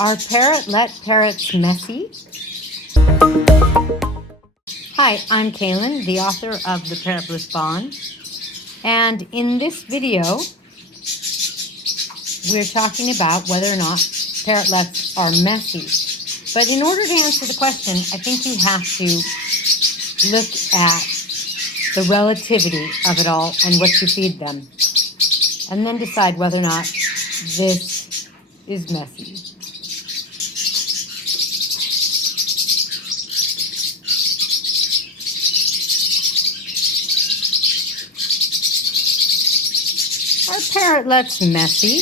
Are Parrotlet parrots messy? Hi, I'm Kaylin, the author of the Parrot Bliss Bond. And in this video, we're talking about whether or not parrotlets are messy. But in order to answer the question, I think you have to look at the relativity of it all and what you feed them. And then decide whether or not this is messy. Are parrotlets messy?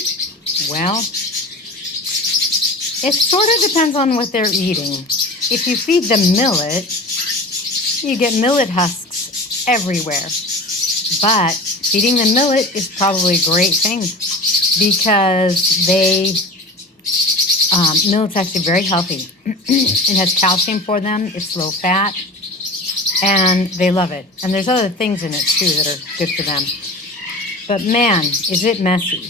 Well, it sort of depends on what they're eating. If you feed them millet, you get millet husks everywhere. But feeding them millet is probably a great thing because millet's actually very healthy. It has calcium for them, it's low fat, and they love it. And there's other things in it too that are good for them. But man, is it messy.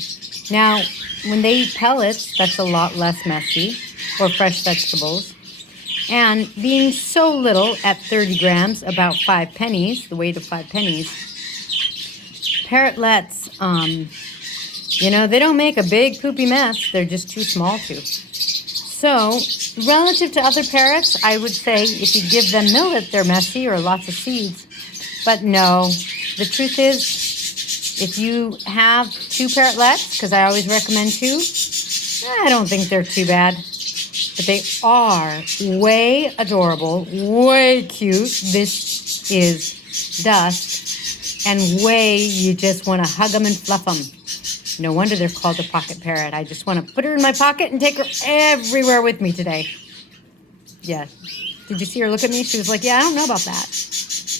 Now, when they eat pellets, that's a lot less messy, or fresh vegetables. And being so little at 30 grams, about 5 pennies, the weight of 5 pennies, parrotlets, they don't make a big poopy mess. They're just too small to. So, relative to other parrots, I would say if you give them millet, they're messy or lots of seeds. But no, the truth is, if you have 2 parrotlets, because I always recommend 2, I don't think they're too bad. But they are way adorable, way cute. This is dust. And way you just want to hug them and fluff them. No wonder they're called a pocket parrot. I just want to put her in my pocket and take her everywhere with me today. Yeah. Did you see her look at me? She was like, yeah, I don't know about that.